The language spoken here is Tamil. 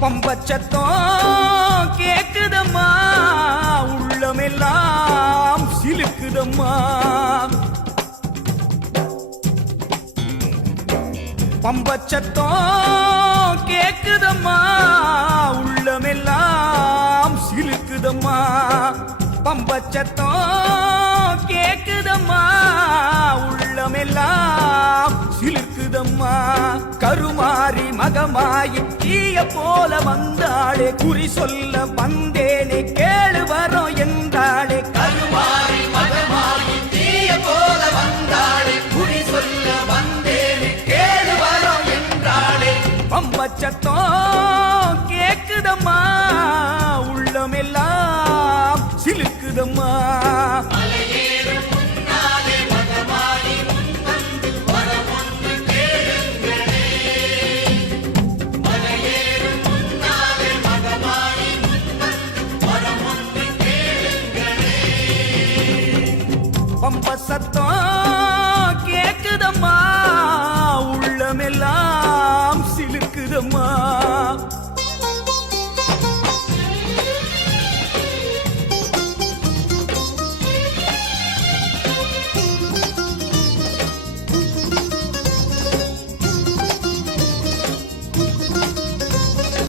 பம்பச்சத்தம் கேக்குதம்மா. உள்ளமெல்லாம் சிலுக்குதம்மா. பம்பச்சத்தம் கேக்குதம்மா. உள்ளமெல்லாம் சிலுக்குதம்மா. பம்பச்சத்தம் கேக்குதம்மா. சிலுக்குதம்மா கருமாறி மகமாயி தீய போல வந்தாளே. குறி சொல்ல வந்தேனே கேளு வரோம் என்றாளே. கருமாறி மகமாயி தீய போல வந்தாளே. குறி சொல்ல வந்தேனே கேளு வரோம் என்றாளே. பம்பச்சத்தம் கேக்குதம்மா. உள்ளமெல்லாம் சிலுக்குதம்மா. சத்தம் கேக்குதம்மா.